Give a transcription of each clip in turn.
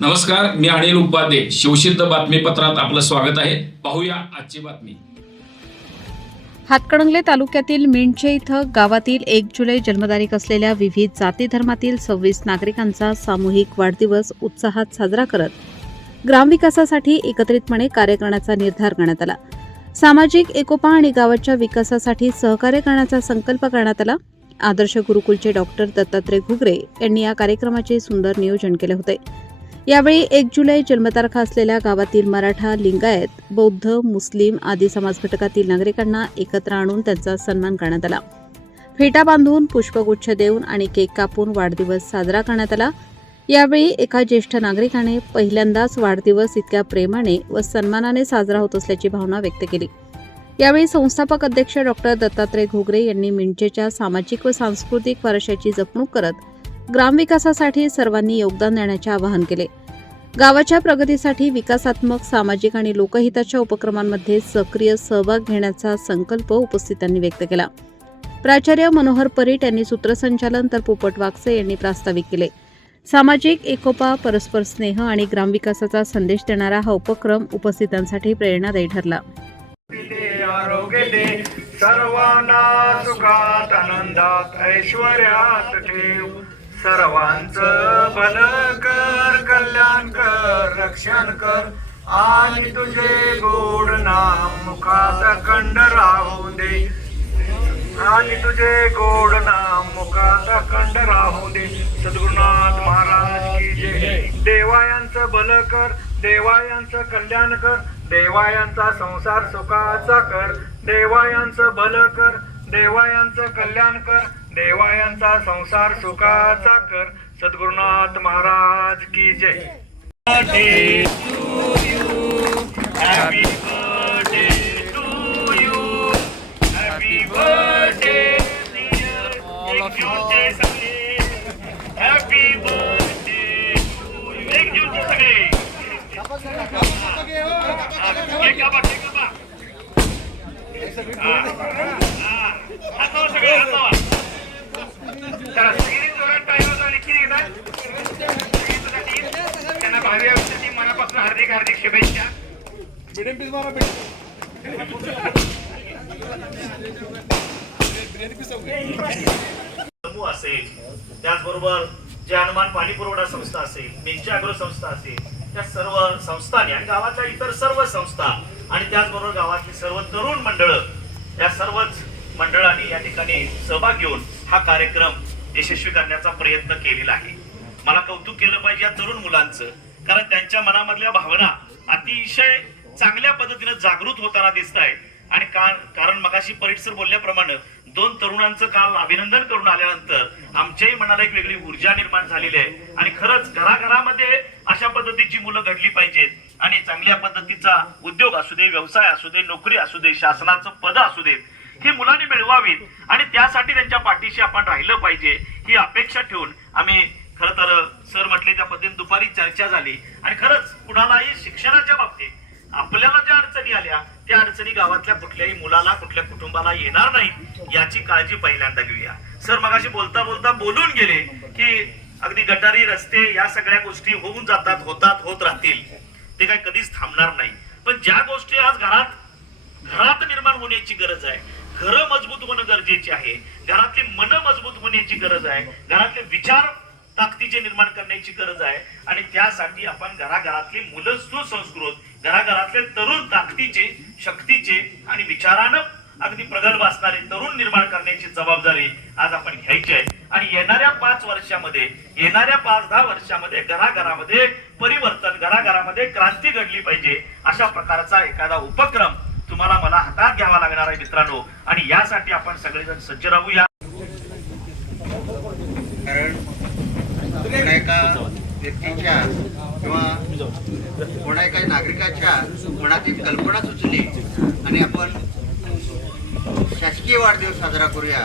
नमस्कार, मी अनिल उपाध्ये. शिवसिद्ध बातमीपत्रात आपलं स्वागत आहे. पाहूया आजची बातमी. हातकणंगले तालुक्यातील मिंडचे इथं गावातील 1 जुलै जन्मतारीख असलेल्या विविध जाती धर्मातील 26 नागरिकांचा सामूहिक वाढदिवस उत्साहात साजरा करत ग्रामविकासासाठी एकत्रितपणे कार्य करण्याचा निर्धार करण्यात आला. सामाजिक एकोपा आणि गावाच्या विकासासाठी सहकार्य करण्याचा संकल्प करण्यात आला. आदर्श गुरुकुलचे डॉक्टर दत्तात्रय घुगरे यांनी या कार्यक्रमाचे सुंदर नियोजन केले होते. यावेळी 1 जुलै जन्मतारखा असलेल्या गावातील मराठा, लिंगायत, बौद्ध, मुस्लिम आदी समाज घटकातील नागरिकांना एकत्र आणून त्यांचा सन्मान करण्यात आला. फेटा बांधून, पुष्पगुच्छ देऊन आणि केक कापून वाढदिवस साजरा करण्यात आला. यावेळी एका ज्येष्ठ नागरिकाने पहिल्यांदाच वाढदिवस इतक्या प्रेमाने व सन्मानाने साजरा होत असल्याची भावना व्यक्त केली. यावेळी संस्थापक अध्यक्ष डॉक्टर दत्तात्रय घुगरे यांनी मिंडचेच्या सामाजिक व सांस्कृतिक वारशाची जपणूक करत ग्रामविकासासाठी सर्वांनी योगदान देण्याचे आवाहन केले. गावाच्या प्रगतीसाठी विकासात्मक, सामाजिक आणि लोकहिताच्या उपक्रमांमध्ये सक्रिय सहभाग घेण्याचा संकल्प उपस्थितांनी व्यक्त केला. प्राचार्य मनोहर परीट यांनी सूत्रसंचालन तर पोपट वागसे यांनी प्रास्ताविक केले. सामाजिक एकोपा, परस्पर स्नेह आणि ग्रामविकासाचा संदेश देणारा हा उपक्रम उपस्थितांसाठी प्रेरणादायी ठरला. आरोग्य दे सर्वांना, सुखात आनंदात ऐश्वर्यात ठेव. सर्वांचं भलं कर, कल्याण कर, रक्षण कर, आणि तुझे गोड नाम मुखात अखंड राहू दे. आणि तुझे गोड नाम मुखात अखंड राहू दे. सद्गुरुनाथ महाराज की जय. देवायांचं भलं कर, देवायांचं कल्याण कर, देवायांचा संसार सुखाचा कर. देवायांचं भलं कर, देवायांचं कल्याण कर, देवायांचा संसार सुखाचा कर. सद्गुरुनाथ महाराज की जय. Happy birthday to you, happy birthday सगळे, हॅपी बर्थडे टू यू. 1 जूनचे सगळे त्यांना भावी आयुष्याची मनापासून हार्दिक हार्दिक शुभेच्छा. समूह असेल, त्याचबरोबर जे हनुमान पाणी पुरवठा संस्था असेल, मिंडचे अॅग्रो संस्था असेल, त्या सर्व संस्थांनी आणि गावाच्या इतर सर्व संस्था आणि त्याचबरोबर गावातली सर्व तरुण मंडळ, या सर्वच मंडळांनी या ठिकाणी सहभाग घेऊन हा कार्यक्रम यशस्वी करण्याचा प्रयत्न केलेला आहे. मला कौतुक केलं पाहिजे या तरुण मुलांचं, कारण त्यांच्या मनामधल्या भावना अतिशय चांगल्या पद्धतीने जागृत होताना दिसत आहेत. आणि कारण मगाशी परीट सर बोलल्याप्रमाणे 2 तरुणांचं काल अभिनंदन करून आल्यानंतर आमच्याही मनाला एक वेगळी ऊर्जा निर्माण झालेली आहे. आणि खरंच घराघरामध्ये अशा पद्धतीची मुलं घडली पाहिजेत आणि चांगल्या पद्धतीचा उद्योग असू दे, व्यवसाय असू दे, नोकरी असू दे, शासनाचं पद असू देत, ही मुलांनी मिळवावीत आणि त्यासाठी त्यांच्या पाठीशी आपण राहिलं पाहिजे ही अपेक्षा ठेवून आम्ही खरं तर सर म्हटले त्या पद्धतीने दुपारी चर्चा झाली. आणि खरंच कुणालाही शिक्षणाच्या बाबतीत आपल्याला ज्या अडचणी आल्या त्या अडचणी गावातल्या कुठल्याही मुलाला, कुठल्या कुटुंबाला येणार नाही याची काळजी पहिल्यांदा घेऊया. सर मगाशी बोलता बोलता बोलून गेले की अगदी गटारी, रस्ते या सगळ्या गोष्टी होऊन जातात, होत राहतील, ते काय कधीच थांबणार नाही. पण ज्या गोष्टी आज घरात निर्माण होण्याची गरज आहे, घरं मजबूत होणं गरजेचे आहे, घरातली मन मजबूत होण्याची गरज आहे, घरातले विचार ताकदीचे निर्माण करण्याची गरज आहे. आणि त्यासाठी आपण घराघरातली मुलं सुसंस्कृत, घराघरातले तरुण ताकदीचे, शक्तीचे आणि विचारानं अगदी प्रगल्भ असणारे तरुण निर्माण करण्याची जबाबदारी आज आपण घ्यायची आहे. आणि येणाऱ्या 5 वर्षामध्ये, येणाऱ्या 5-10 वर्षामध्ये घराघरामध्ये परिवर्तन, घराघरामध्ये क्रांती घडली पाहिजे अशा प्रकारचा एखादा उपक्रम तुम्हाला मला हातात घ्यावा लागणार आहे मित्रांनो. आणि यासाठी आपण सगळेजण सज्ज राहूया. कारण एका व्यक्तीच्या किंवा कोणा एका नागरिकाच्या मनातील कल्पना सुचली आणि आपण शासकीय वाढदिवस साजरा करूया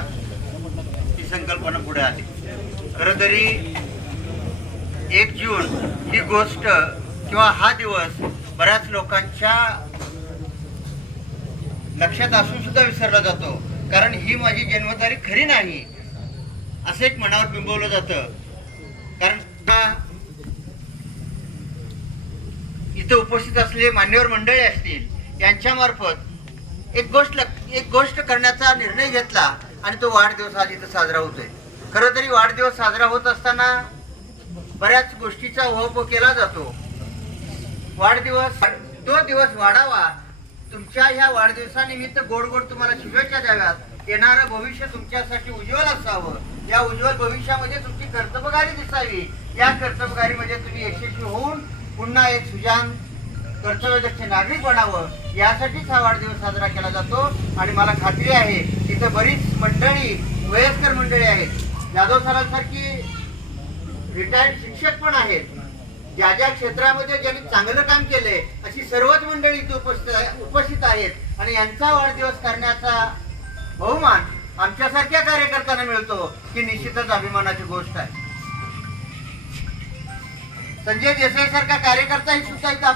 ही संकल्पना पुढे आली. खरं तरी 1 जून ही गोष्ट किंवा हा दिवस बऱ्याच लोकांच्या लक्षात असून सुद्धा विसरला जातो, कारण ही माझी जन्मतारीख खरी नाही असं एक मनावर बिंबवलं जातं. कारण इथं उपस्थित असलेले मान्यवर मंडळी असतील यांच्यामार्फत एक गोष्ट करण्याचा निर्णय घेतला आणि तो वाढदिवस आज इथं साजरा होतोय. खरं तरी वाढदिवस साजरा होत असताना बऱ्याच गोष्टीचा उहापोह केला जातो. वाढदिवस तो दिवस वाढावा, तुमच्या ह्या वाढदिवसानिमित्त गोड गोड तुम्हाला शुभेच्छा द्याव्यात, येणारं भविष्य तुमच्यासाठी उज्ज्वल असावं, या उज्ज्वल भविष्यामध्ये तुमची कर्तबगारी दिसावी, या कर्तबगारीमध्ये तुम्ही यशस्वी होऊन पुन्हा एक सुजाण कर्तव्यदक्ष नागरिक बनावं, यासाठीच हा वाढदिवस साजरा केला जातो. आणि मला खात्री आहे तिथं बरीच मंडळी, वयस्कर मंडळी आहेत, जाधव सरांसारखी रिटायर्ड शिक्षक पण आहेत, ज्या ज्या क्षेत्रामध्ये ज्यांनी चांगलं काम केलंय अशी सर्वच मंडळी इथे उपस्थित आहेत. आणि यांचा वाढदिवस करण्याचा बहुमान आमच्यासारख्या कार्यकर्त्यांना मिळतो ही निश्चितच अभिमानाची गोष्ट आहे. संजय देसाई सारखा कार्यकर्ता ही सुद्धा इथं